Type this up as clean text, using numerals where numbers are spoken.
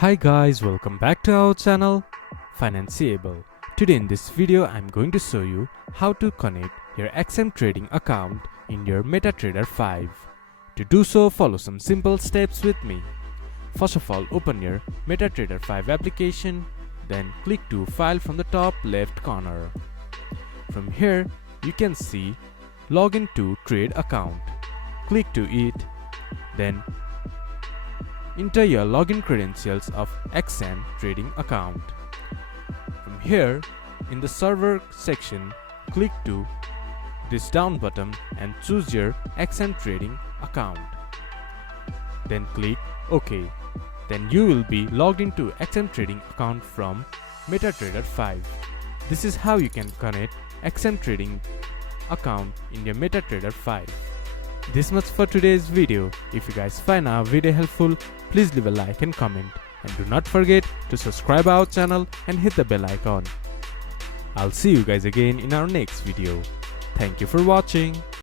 Hi guys, welcome back to our channel Financeable. Today in this video I'm going to show you how to connect your XM trading account in your MetaTrader 5. To do so, follow some simple steps with me. First of all, open your MetaTrader 5 application, then click to File from the top left corner. From here, you can see Login to Trade Account. Click to it, then enter your login credentials of XM trading account. From here, in the server section, click to this down button and choose your XM trading account. Then click OK. Then you will be logged into XM trading account from MetaTrader 5. This is how you can connect XM trading account in your MetaTrader 5. This much for today's video. If you guys find our video helpful, please leave a like and comment, and do not forget to subscribe our channel and hit the bell icon. I'll see you guys again in our next video. Thank you for watching.